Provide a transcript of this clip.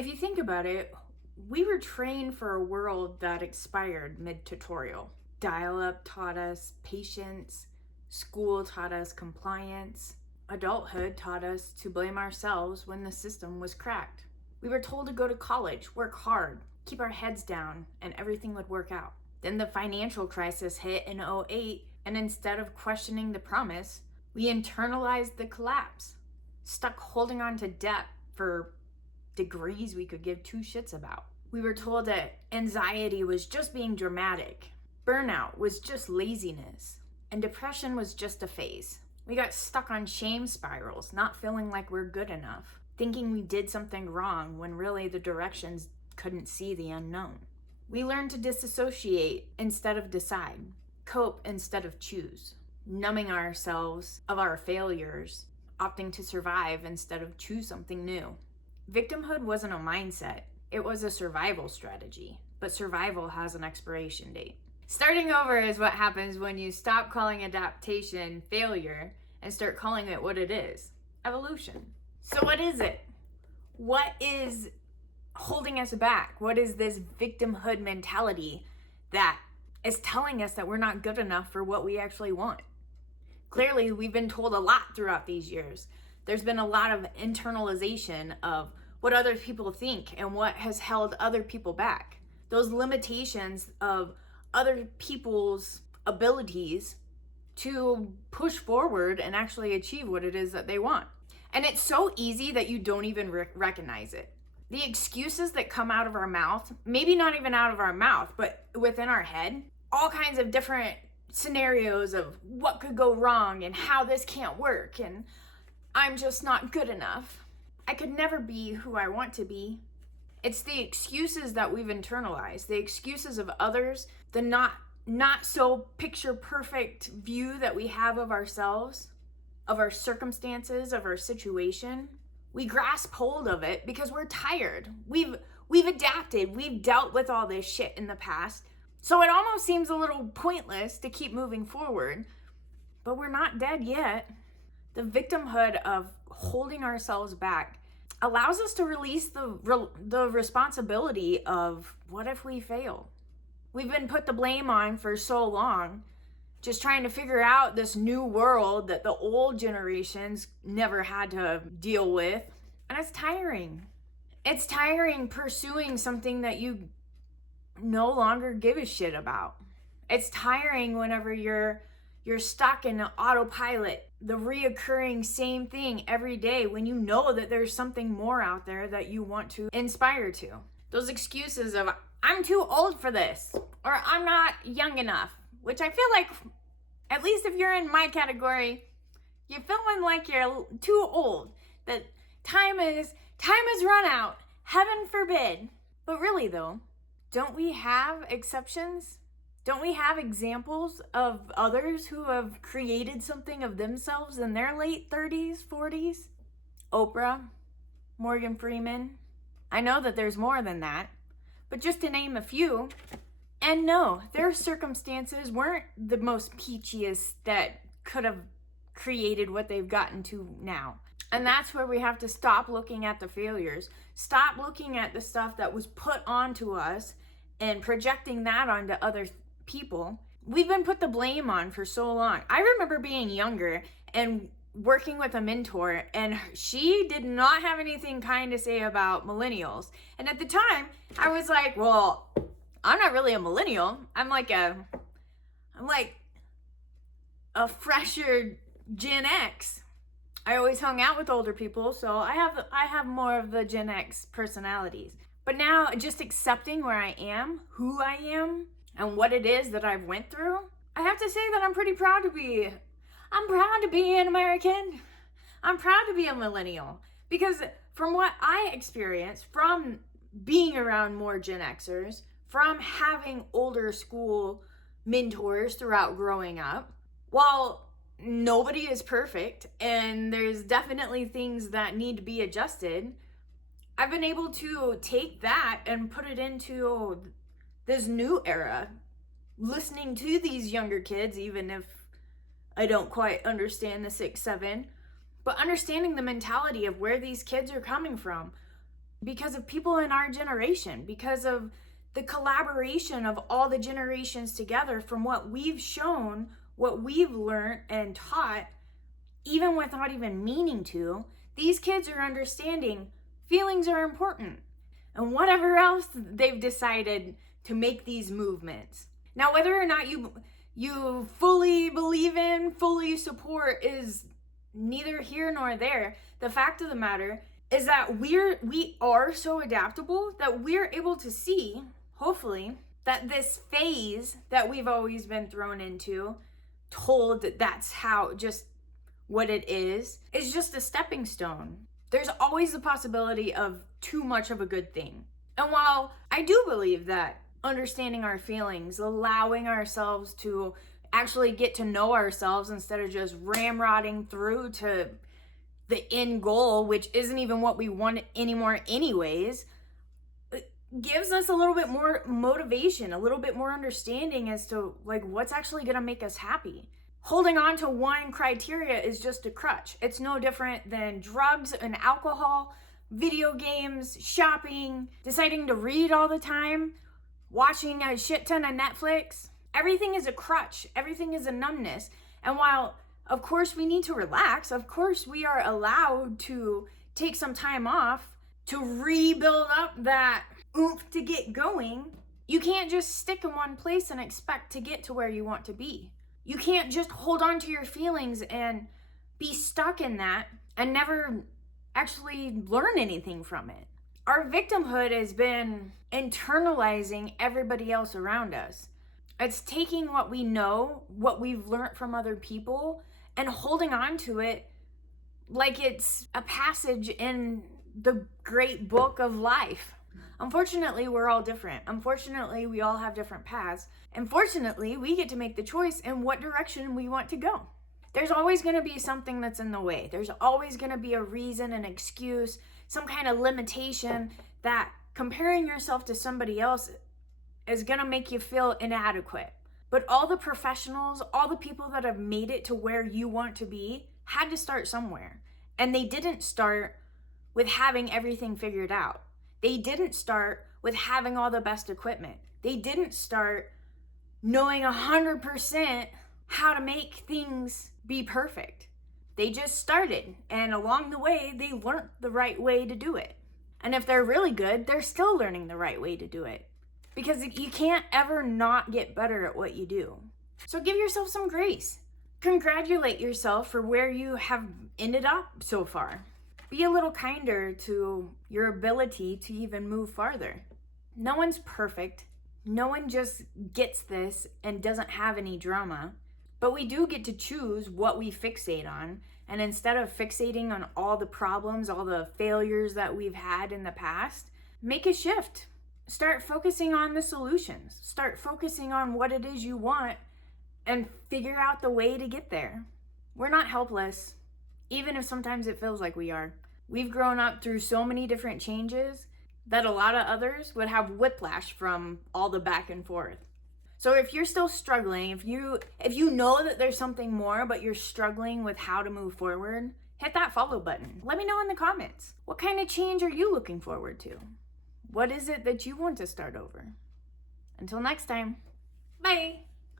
If you think about it, we were trained for a world that expired mid-tutorial. Dial-up taught us patience, school taught us compliance, adulthood taught us to blame ourselves when the system was cracked. We were told to go to college, work hard, keep our heads down, and everything would work out. Then the financial crisis hit in '08, and instead of questioning the promise, we internalized the collapse, stuck holding on to debt for degrees we could give two shits about. We were told that anxiety was just being dramatic, burnout was just laziness, and depression was just a phase. We got stuck on shame spirals, not feeling like we're good enough, thinking we did something wrong when really the directions couldn't see the unknown. We learned to disassociate instead of decide, cope instead of choose, numbing ourselves of our failures, opting to survive instead of choose something new. Victimhood wasn't a mindset, it was a survival strategy, but survival has an expiration date. Starting over is what happens when you stop calling adaptation failure and start calling it what it is, evolution. So what is it? What is holding us back? What is this victimhood mentality that is telling us that we're not good enough for what we actually want? Clearly, we've been told a lot throughout these years. There's been a lot of internalization of what other people think and what has held other people back. Those limitations of other people's abilities to push forward and actually achieve what it is that they want. And it's so easy that you don't even recognize it. The excuses that come out of our mouth, maybe not even out of our mouth, but within our head, all kinds of different scenarios of what could go wrong and how this can't work and I'm just not good enough. I could never be who I want to be. It's the excuses that we've internalized, the excuses of others, the not so picture perfect view that we have of ourselves, of our circumstances, of our situation. We grasp hold of it because we're tired. We've adapted. We've dealt with all this shit in the past. So it almost seems a little pointless to keep moving forward, but we're not dead yet. The victimhood of holding ourselves back allows us to release the responsibility of what if we fail? We've been put the blame on for so long, just trying to figure out this new world that the old generations never had to deal with. And it's tiring. It's tiring pursuing something that you no longer give a shit about. It's tiring whenever you're stuck in an autopilot, the reoccurring same thing every day when you know that there's something more out there that you want to inspire to. Those excuses of, I'm too old for this, or I'm not young enough, which I feel like, at least if you're in my category, you're feeling like you're too old, that time is run out, heaven forbid. But really though, don't we have exceptions? Don't we have examples of others who have created something of themselves in their late 30s, 40s? Oprah, Morgan Freeman. I know that there's more than that, but just to name a few. And no, their circumstances weren't the most peachiest that could have created what they've gotten to now. And that's where we have to stop looking at the failures, stop looking at the stuff that was put onto us and projecting that onto other people. We've been put the blame on for so long. I remember being younger and working with a mentor, and she did not have anything kind to say about millennials. And at the time, I was like, well, I'm not really a millennial. I'm like a fresher Gen X. I always hung out with older people, so I have more of the Gen X personalities. But now, just accepting where I am, who I am, and what it is that I've went through, I have to say that I'm proud to be an American. I'm proud to be a millennial. Because from what I experienced, from being around more Gen Xers, from having older school mentors throughout growing up, while nobody is perfect and there's definitely things that need to be adjusted, I've been able to take that and put it into this new era, listening to these younger kids, even if I don't quite understand the 6, 7, but understanding the mentality of where these kids are coming from, because of people in our generation, because of the collaboration of all the generations together, from what we've shown, what we've learned and taught, even without even meaning to. These kids are understanding feelings are important, and whatever else they've decided to make these movements. Now, whether or not you fully believe in, fully support, is neither here nor there. The fact of the matter is that we are so adaptable that we're able to see, hopefully, that this phase that we've always been thrown into, told that that's how, just what it is just a stepping stone. There's always the possibility of too much of a good thing. And while I do believe that understanding our feelings, allowing ourselves to actually get to know ourselves instead of just ramrodding through to the end goal, which isn't even what we want anymore anyways, it gives us a little bit more motivation, a little bit more understanding as to like what's actually going to make us happy. Holding on to one criteria is just a crutch. It's no different than drugs and alcohol, video games, shopping, deciding to read all the time, watching a shit ton of Netflix. Everything is a crutch. Everything is a numbness. And while, of course, we need to relax, of course, we are allowed to take some time off to rebuild up that oomph to get going, you can't just stick in one place and expect to get to where you want to be. You can't just hold on to your feelings and be stuck in that and never actually learn anything from it. Our victimhood has been internalizing everybody else around us. It's taking what we know, what we've learned from other people, and holding on to it like it's a passage in the great book of life. Unfortunately, we're all different. Unfortunately, we all have different paths. Unfortunately, we get to make the choice in what direction we want to go. There's always going to be something that's in the way. There's always going to be a reason, an excuse, some kind of limitation that comparing yourself to somebody else is going to make you feel inadequate. But all the professionals, all the people that have made it to where you want to be had to start somewhere. And they didn't start with having everything figured out. They didn't start with having all the best equipment. They didn't start knowing 100% how to make things be perfect. They just started, and along the way, they learned the right way to do it. And if they're really good, they're still learning the right way to do it. Because you can't ever not get better at what you do. So give yourself some grace. Congratulate yourself for where you have ended up so far. Be a little kinder to your ability to even move farther. No one's perfect. No one just gets this and doesn't have any drama. But we do get to choose what we fixate on. And instead of fixating on all the problems, all the failures that we've had in the past, make a shift. Start focusing on the solutions. Start focusing on what it is you want and figure out the way to get there. We're not helpless, even if sometimes it feels like we are. We've grown up through so many different changes that a lot of others would have whiplash from all the back and forth. So if you're still struggling, if you know that there's something more, but you're struggling with how to move forward, hit that follow button. Let me know in the comments. What kind of change are you looking forward to? What is it that you want to start over? Until next time, bye.